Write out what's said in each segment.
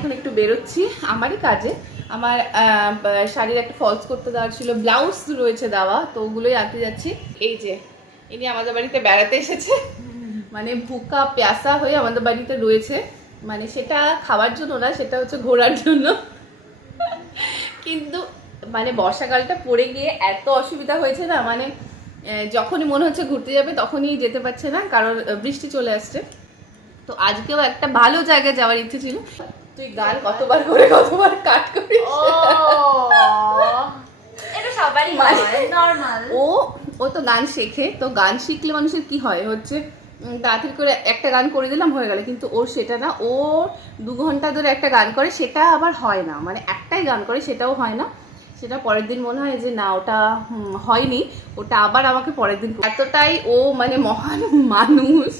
এখন একটু বেরোচ্ছি আমারই কাজে। আমার শাড়ির একটা ফলস করতে দেওয়ার ছিল, ব্লাউজ রয়েছে দেওয়া, তো ওগুলোই আনতে যাচ্ছি। এই যে ইনি আমাদের বাড়িতে বেড়াতে এসেছে, মানে ভুকা প্যাসা হয়ে আমাদের বাড়িতে রয়েছে। মানে সেটা খাওয়ার জন্য না, সেটা হচ্ছে ঘোরার জন্য। কিন্তু মানে বর্ষাকালটা পড়ে গিয়ে এত অসুবিধা হয়েছে না, মানে যখনই মনে হচ্ছে ঘুরতে যাবে তখনই যেতে পারছে না, কারণ বৃষ্টি চলে আসছে। তো আজকেও একটা ভালো জায়গায় যাওয়ার ইচ্ছে ছিল। তুই গান কতবার করে কতবার কাট করিস। এটা সবারই হয়, নরমাল। ও তো গান শেখে, তো গান শিখলে মানুষের কি হয় হচ্ছে তাড়াতাড়ি করে একটা গান করে দিলাম হয়ে গেল, কিন্তু ওর সেটা না, ও 2 ঘন্টা ধরে একটা গান করে, সেটা আবার হয় না, মানে একটাই গান করে সেটাও হয় না। সেটা পরের দিন মনে হয় যে না ওটা হয়নি, ওটা আবার আমাকে পরের দিন। এতটাই ও মানে মহান মানুষ।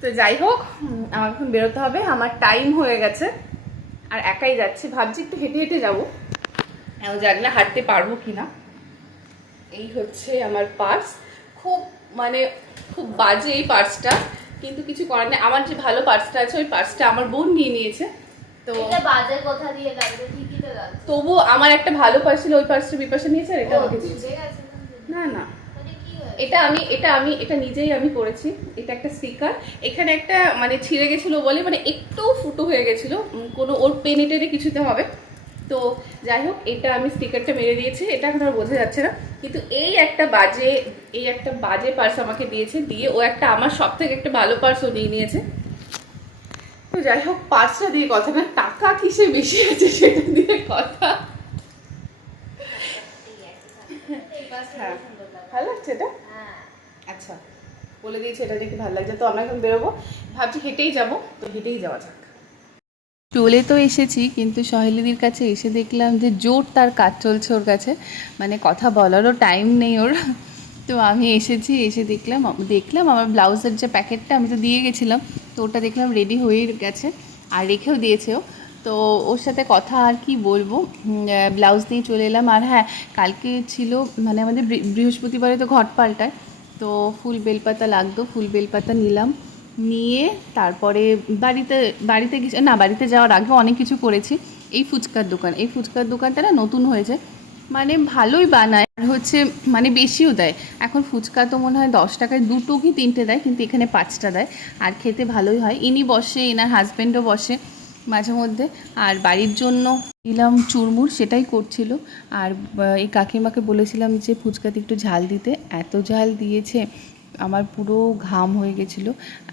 তো যাই হোক, আমার এখন বেরোতে হবে, আমার টাইম হয়ে গেছে। আর একাই যাচ্ছি, ভাবছি একটু হেঁটে হেঁটে যাবো, জানি না হাঁটতে পারবো কিনা। এই হচ্ছে আমার পার্স, খুব মানে খুব বাজে এই পার্সটা, কিন্তু কিছু করার নেই। আমার যে ভালো পার্সটা আছে ওই পার্সটা আমার বোন নিয়ে নিয়েছে, তো এটা বাজে কথা দিয়ে লাগবে, ঠিকই তো লাগবে। তবু আমার একটা ভালো পার্স ছিল, ওই পার্সটা বিপাশা নিয়েছে আর এটা আমাকে দিয়েছে। না না, এটা নিজেই আমি করেছি। এটা একটা স্টিকার, এখানে একটা মানে ছিঁড়ে গেছিলো বলে, মানে একটু ফুটো হয়ে গেছিলো, কোনো ওর পেনে টেনে কিছুতে হবে। তো যাই হোক, এটা আমি স্টিকারটা মেরে দিয়েছি, এটা এখন আর বোঝা যাচ্ছে না। কিন্তু এই একটা বাজে পার্স আমাকে দিয়েছে, দিয়ে ও একটা আমার সব থেকে একটা ভালো পার্সও নিয়ে নিয়েছে। তো যাই হোক, পার্সটা দিয়ে কথা না, টাকা কিসে বেশি আছে সেটা দিয়ে কথা। হ্যাঁ, ভালো লাগছে এটা। আচ্ছা, বলে দিয়েছি এটা দেখে ভালো লাগছে। তো আমরা এখন বেরোবো, ভাবছি হেঁটেই যাবো, তো হেঁটেই যাওয়া যাক। চলে তো এসেছি, কিন্তু সহেলিদির কাছে এসে দেখলাম যে জোর তার কাজ চলছে ওর কাছে, মানে কথা বলারও টাইম নেই ওর। তো আমি এসেছি, এসে দেখলাম আমার ব্লাউজের যে প্যাকেটটা আমি তো দিয়ে গেছিলাম, তো ওটা দেখলাম রেডি হয়ে গেছে আর রেখেও দিয়েছেও। তো ওর সাথে কথা আর কি বলবো, ব্লাউজ দিয়ে চলে এলাম। আর হ্যাঁ, কালকে ছিল মানে আমাদের বৃহস্পতিবারে তো ঘট পাল্টায়, তো ফুল বেলপাতা লাগতো, ফুল বেলপাতা নিলাম, নিয়ে তারপরে বাড়িতে গেছি না, বাড়িতে যাওয়ার আগে অনেক কিছু করেছি। এই ফুচকার দোকানটা না নতুন হয়েছে, মানে ভালোই বানায় আর হচ্ছে মানে বেশিও দেয়। এখন ফুচকা তো মনে হয় 10 টাকায় 2টো কি 3টে দেয়, কিন্তু এখানে 5টা দেয়, আর খেতে ভালোই হয়। ইনি বসে, এনার হাজব্যান্ডও বসে মাঝে মধ্যে। আর বাড়ির জন্য দিলাম চুরমুর, সেটাই করছিল। আর এই কাকিমাকে বলেছিলাম যে ফুচকাতে একটু ঝাল দিতে, এত ঝাল দিয়েছে আমার পুরো ঘাম হয়ে গেছিলো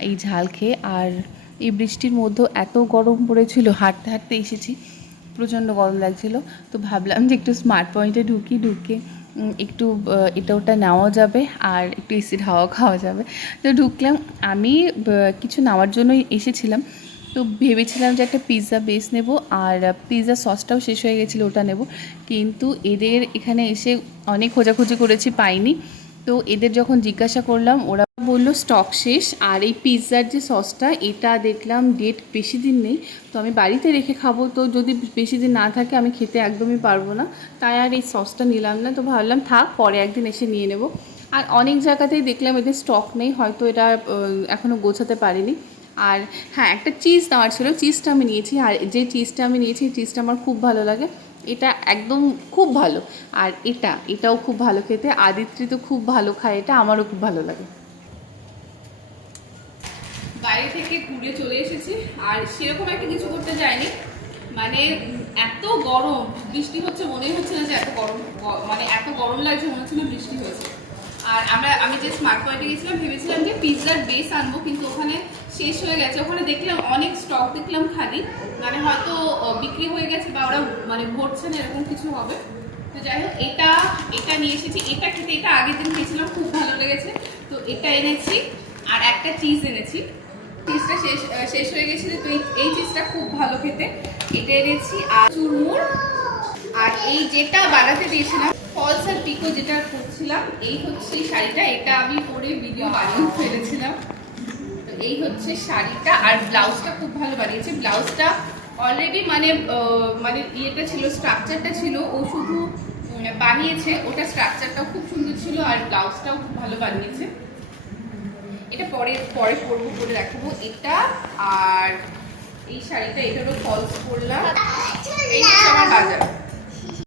এই ঝাল খেয়ে। আর এই বৃষ্টির মধ্যেও এত গরম পড়েছিল, হাঁটতে হাঁটতে এসেছি, প্রচণ্ড গরম লাগছিল। তো ভাবলাম যে একটু স্মার্ট পয়েন্টে ঢুকে একটু এটা ওটা নেওয়া যাবে আর একটু এসির হাওয়া খাওয়া যাবে। তো ঢুকলাম, আমি কিছু নেওয়ার জন্যই এসেছিলাম। তো ভেবেছিলাম যে একটা পিৎজা বেস নেব, আর পিৎজা সসটাও শেষ হয়ে গেছিলো, ওটা নেব। কিন্তু এদের এখানে এসে অনেক খোঁজাখুঁজি করেছি, পাইনি। তো এদের যখন জিজ্ঞাসা করলাম, ওরা বললো স্টক শেষ। আর এই পিৎজার যে সসটা, এটা দেখলাম ডেট বেশি দিন নেই, তো আমি বাড়িতে রেখে খাবো, তো যদি বেশি দিন না থাকে আমি খেতে একদমই পারবো না, তাই আর এই সসটা নিলাম না। তো ভাবলাম থাক, পরে একদিন এসে নিয়ে নেব। আর অনেক জায়গাতেই দেখলাম এদের স্টক নেই, হয়তো এটা এখনও গোছাতে পারিনি। আর হ্যাঁ, একটা চিজ নেওয়ার ছিল, চিজটা আমি নিয়েছি। আর যে চিজটা আমি নিয়েছি, এই চিজটা আমার খুব ভালো লাগে, এটা একদম খুব ভালো। আর এটাও খুব ভালো খেতে, আদিত্রি তো খুব ভালো খায়, এটা আমারও খুব ভালো লাগে। বাইরে থেকে ঘুরে চলে এসেছি, আর সেরকম একটা কিছু করতে যাইনি, মানে এত গরম, বৃষ্টি হচ্ছে মনেই হচ্ছে না যে এত গরম, মানে এত গরম লাগছে মনে হচ্ছে না বৃষ্টি হয়েছে। আর আমি যে স্মার্ট পয়েন্টে গেছিলাম, ভেবেছিলাম যে পিৎজার বেস আনবো, কিন্তু ওখানে শেষ হয়ে গেছে। ওখানে দেখলাম অনেক স্টক দেখলাম খালি, মানে হয়তো বিক্রি হয়ে গেছে বা ওরা মানে ভরছে না, এরকম কিছু হবে। তো যাই হোক, এটা নিয়ে এসেছি। এটা খেতে, এটা আগের দিন খেয়েছিলাম, খুব ভালো লেগেছে, তো এটা এনেছি। আর একটা চিজ এনেছি, চিজটা শেষ হয়ে গেছিল, তো এই চিজটা খুব ভালো খেতে, এটা এনেছি। আর চুরমুর, আর এই যেটা বানাতে দিয়েছিলাম ফলস আর পিকো যেটা করছিলাম, এই হচ্ছে শাড়িটা, এটা আমি পরে ভিডিও বানিয়ে ফেলেছিলাম। তো এই হচ্ছে শাড়িটা, আর ব্লাউজটা খুব ভালো বানিয়েছে। ব্লাউজটা অলরেডি মানে ইয়েটা ছিল, স্ট্রাকচারটা ছিল, ও শুধু বানিয়েছে, ওটা স্ট্রাকচারটাও খুব সুন্দর ছিল, আর ব্লাউজটাও খুব ভালো বানিয়েছে। এটা পরে পরবো করে দেখাবো এটা। আর এই শাড়িটা এটারও ফলস করলাম। এই হচ্ছে আমার বাজার।